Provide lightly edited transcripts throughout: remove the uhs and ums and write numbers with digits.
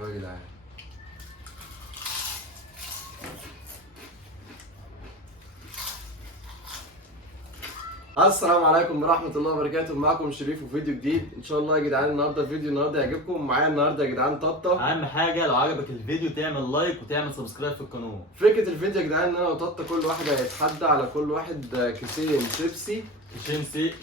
يا جدعان السلام عليكم ورحمة الله وبركاته، معكم شريف وفيديو جديد ان شاء الله يا جدعان. النهارده فيديو النهارده يعجبكم. معايا النهارده يا جدعان ططة. اهم حاجه لو عجبك الفيديو تعمل لايك وتعمل سبسكرايب في القناه. فكرة الفيديو يا جدعان ان انا وططة كل واحد هيتحدى على كل واحد كيسين شيبسي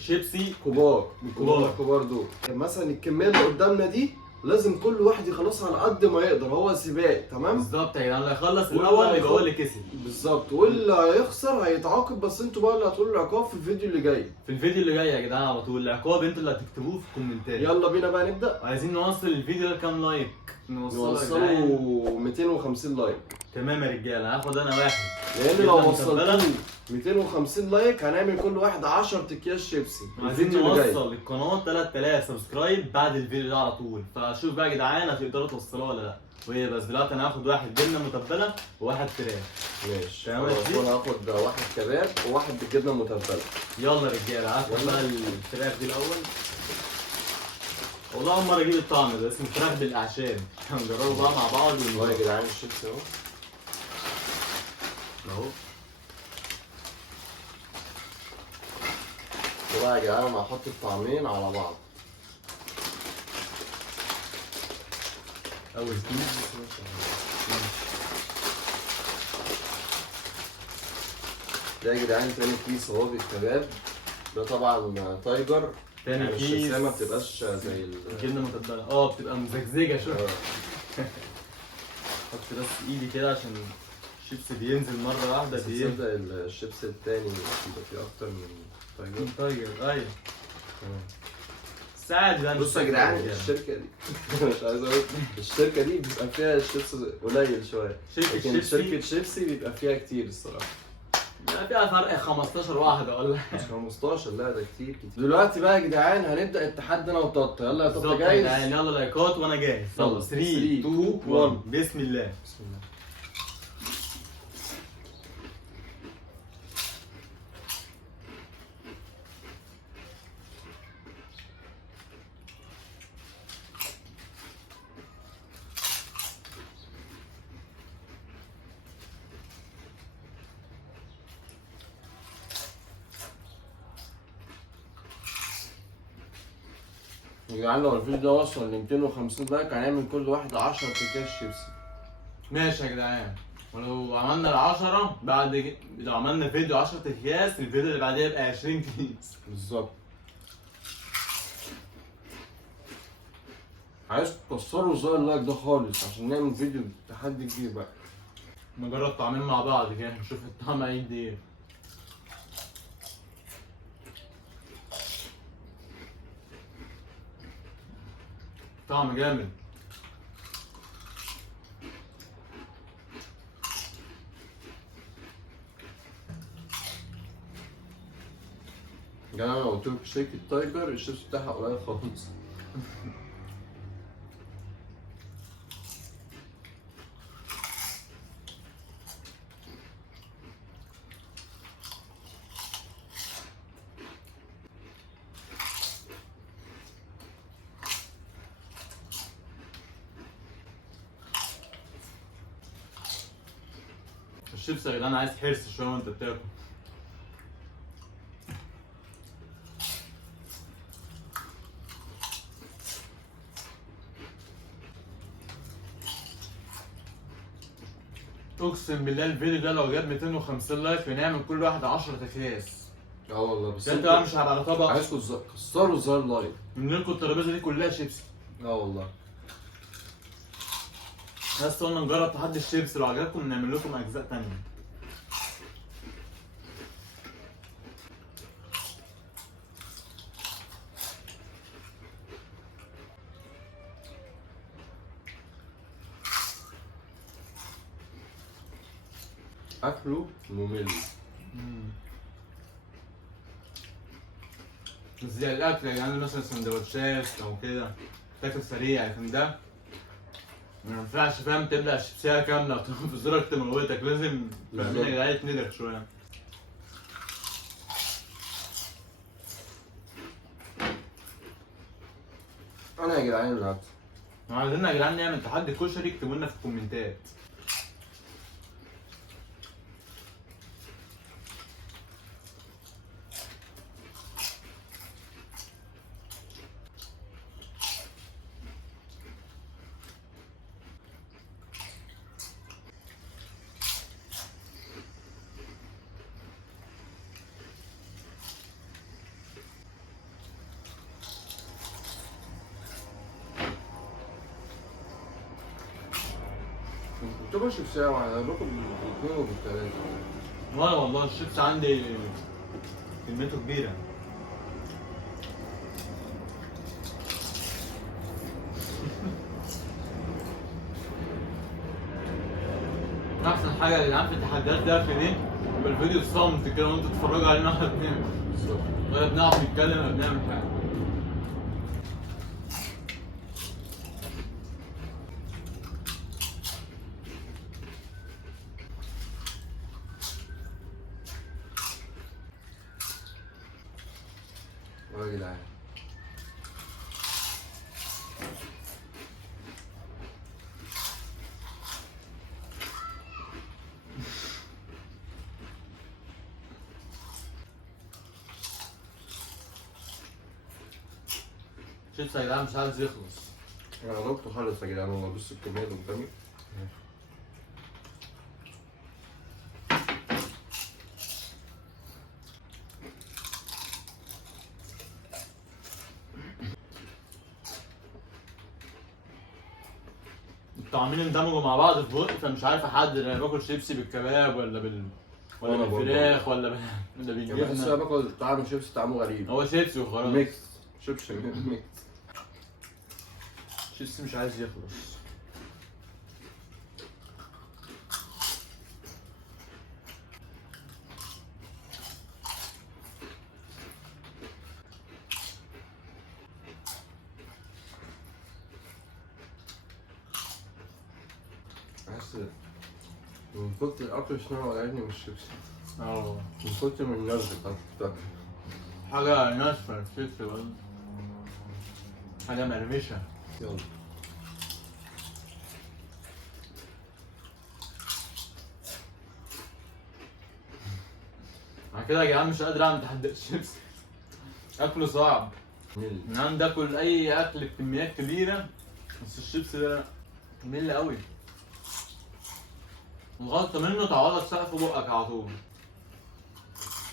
شيبسي كبار. كبار. كبار دول مثلا الكمية اللي قدامنا دي لازم كل واحد يخلصها على قد ما يقدر، هو سباق تمام بالظبط يا جدعان. اللي هيخلص واللي الاول يبقى هو هيخلص- اللي كسب. بالظبط، واللي هيخسر هيتعاقب، بس انتوا بقى اللي هتقولوا العقاب في الفيديو اللي جاي. في الفيديو اللي جاي يا جدعان على طول العقاب انتوا اللي هتكتبوه في الكومنتات. يلا بينا بقى نبدأ. عايزين نوصل الفيديو ده كام لايك؟ نوصلوا يا جدعان. 250 لايك، تمام يا رجاله، هاخد انا واحد. لان لو جبنة وصلتوا متبلة. 250 لايك هنعمل كل واحد 10 اكياس شيبسي. عايزين الفيديو اللي جاي نوصل للقناه 3000 سبسكرايب بعد الفيديو ده على طول، فشوف بقى يا جدعان هتقدروا توصلوها ولا لا. وهي بس دلوقتي انا هاخد واحد جبنه متبله وواحد فراخ. ماشي. تمام خلاص، يا وانا هاخد واحد كباب وواحد بالجبنه المتبله. يلا يا رجاله، هاخد يلا. بقى الفراخ دي الاول. والله اول مره اجيب الطعم ده، اسمه فراخ بالاعشاب. هنجربه بقى مع بعض والله يا جدعان الشيبسي اهو. اهو. كده يا جدعان انا هحط الطعمين على بعض. اول كيس. ده يا جدعان تاني كيس اهو بالكباب. ده طبعا تايجر. تاني يعني كيس. الشيبسيه ما بتبقاش زي الجبنه متبله بتبقى مزجزجه شويه. احط بس ايدي كده عشان الشيبس بينزل مره واحده بس تصدق الشيبس التاني بيبقى فيه اكتر من تايجر. تايجر ايوه. بس عادي ده. بصوا يا جدعان الشركه دي مش عايز اقول، الشركه دي بيبقى فيها الشيبس قليل شويه، لكن شركه شيبسي بيبقى فيها كتير الصراحه. فيها فرق 15 واحده ولا مش 15، لا ده كتير. دلوقتي بقى يا جدعان هنبدا التحدي انا وطاطا. يلا يا طاطا جاهز؟ يلا لايكات وانا جاهز. يلا. 3 3 2 1 بسم الله. بسم الله. يا جدعان لو الفيديو ده وصل ل 250 لايك هنعمل كل واحد 10 اكياس شيبسي. ماشي يا جدعان. ولو عملنا ال10 لو عملنا فيديو 10 اكياس، الفيديو اللي بعديه يبقى 20 كيس. بالظبط. عايز تكسروا زي اللايك ده خالص عشان نعمل فيديو تحدي كبير بقى. نجرب طعمين مع بعض كده نشوف الطعم هيدي ايه. طعم جامد. يا جدعان انا قلت لكم شركة تايجر الشيبس بتاعها قليل خالص. الشيبس يا جدعان عايز حرص شويه وانت بتاكل. اقسم بالله الفيديو ده لو جاب 250 لايك بنعمل كل واحد 10 اكياس. اه والله. بس انت بقى مش هبقى على طبق. عايزكم كسروا زي اللايك. من لكم الترابيزه دي كلها شيبسي. اه والله. بس قلنا نجرب تحدي الشيبس، لو عجبكم نعمل لكم اجزاء تانية. اكله ممل. بس زي الاكل يعني مثلا سندوتشات او كده تاكل سريع، لكن ده ما ينفعش فاهم تبلع الشيبسيه كامله وتاخد في زورك تموتك، لازم فاهمين يا جدعان يتندغ شويه. انا يا جدعان اللي هاكل. عايزين يا جدعان نعمل تحدي كشري، اكتبوا لنا في الكومنتات. كنت باكل شيبسية واحدة، أنا باكل بالاثنين وبالثلاثة. وانا والله الشيبس عندي كميته كبيرة. احسن حاجة يا جدعان في التحديات ده في دي يبقى الفيديو صامت كده وانتوا تتفرجوا علينا احنا اتنين، بالظبط. ولا بنعرف نتكلم ولا بنعمل حاجة. يا جدعان الشيبس يا جدعان مش عايز يخلص. أنا قربت خالص يا جدعان والله، بص الكمية اللي قدامي. الطعمين اندمجوا مع بعض في بقي، فمش عارف احدد انا باكل شيبسي بالكباب ولا وأنا برضه. بالفراخ ولا يعني بحس إن أنا بالجبنة. باكل طعم شيبسي طعمه غريب. هو شيبسي وخلاص. ميكس شيبسي ميكس. شيبسي مش عايز يخلص. بحس من كتر الأكل شنو وجعتني من الشيبسي، اه من كتر من النزل بتاعته. حاجة ناشفة الشيبسي برضه، حاجة مقرمشة. يلا انا كده يا جدعان مش قادر اعمل تحدي الشيبسي، اكله صعب. ميل. ان انا عندي اكل اي اكل بكميات كبيرة، بس الشيبسي ده ممل قوي. الغلطة منه تعوضك سقف بقك على طول.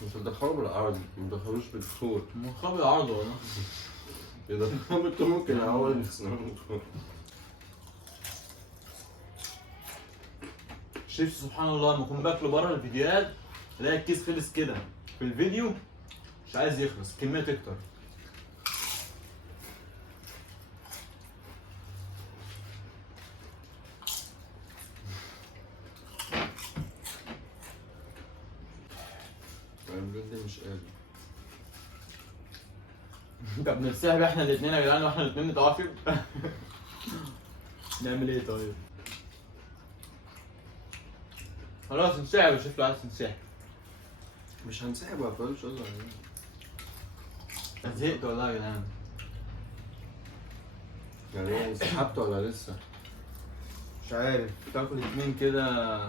مش هتدخله بالعرض، متدخلوش بالطول. منخبي عرضه والله. يدخله بالطول ممكن أعول السنان. الشيبسي سبحان الله لما اكون باكله بره الفيديوهات الاقي الكيس خلص كده، في الفيديو مش عايز يخلص، كمية تكتر. أنا بجد مش قادر. طب ننسحب احنا الاثنين يا جدعان واحنا الاثنين نتعاقب. نعمل ايه طيب؟ خلاص ننسحب وشوف لو عايز تنسحب. مش هنسحب ما فيهاش والله. أنا زهقت والله يا جدعان. يعني ايه انسحبت ولا لسه؟ مش عارف تاكل اتنين كده.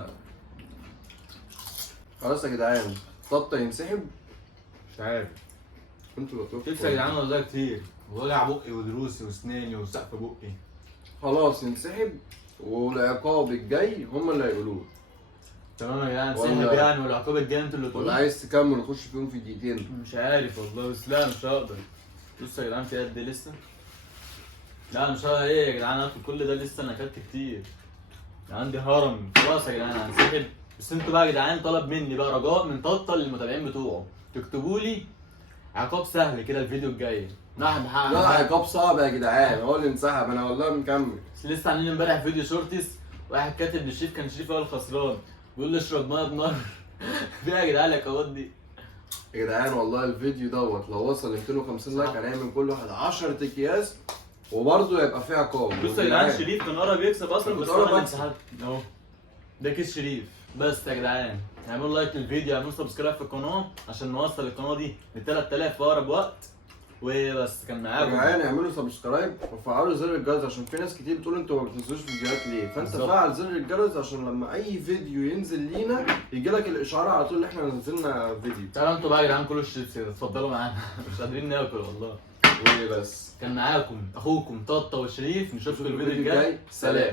خلاص يا جدعان، طبطة ينسحب. مش عارف. انتوا بتقولوا شيبسي يا جدعان والله كتير، وجع بقي ودروسي واسناني وسقف بقي. خلاص ينسحب، والعقاب الجاي هم اللي هيقولوه. تمام يا جدعان ولا- نسحب يعني، والعقاب الجاي انتوا اللي ولا تقولوا. عايز تكمل نخش فيهم في دقيقتين؟ مش عارف والله، بس لا مش هقدر. بصوا يا جدعان في قد ايه لسه؟ لا مش هقدر. ايه يا جدعان اكل كل ده لسه؟ انا اكلت كتير. عندي هرم. خلاص يا جدعان هنسحب. بس انتوا بقى يا جدعان طلب مني بقى رجاء من طنطا للمتابعين بتوعه، تكتبوا لي عقاب سهل كده الفيديو الجاي. نحن لا عقاب صعب يا جدعان، هو اللي انسحب. انا والله مكمل. لسه عاملين امبارح فيديو شورتس، واحد كاتب للشيف، كان شريف هو الخسران، بيقول له اشرب ميه بنار. فيها يا جدعان العقابات دي. يا جدعان والله الفيديو دوت لو وصل ل 250 لايك هنعمل كل واحد 10 اكياس، وبرضه يبقى فيه عقاب. بصوا يا جدعان شريف كان قرب يكسب اصلا، كنت بس قرب انا اللي أكسب. انسحبت اهو. ده كيس شريف. بس يا جدعان اعملوا لايك للفيديو، اعملوا سبسكرايب في القناه عشان نوصل القناه دي ل 3000 في اقرب وقت. وبس كان معاكم. جدعان اعملوا سبسكرايب وفعلوا زر الجرس عشان في ناس كتير بتقول انتوا ما بتنزلوش فيديوهات ليه، فانت بالظبط. فعل زر الجرس عشان لما اي فيديو ينزل لينا يجيلك الاشعار على طول ان احنا نزلنا فيديو. تعالوا انتوا بقى يا جدعان كلوا الشيبسي ده، اتفضلوا معانا مش قادرين ناكل والله. وبس. كان معاكم اخوكم طاطا وشريف، نشوفكم الفيديو الجاي، سلام.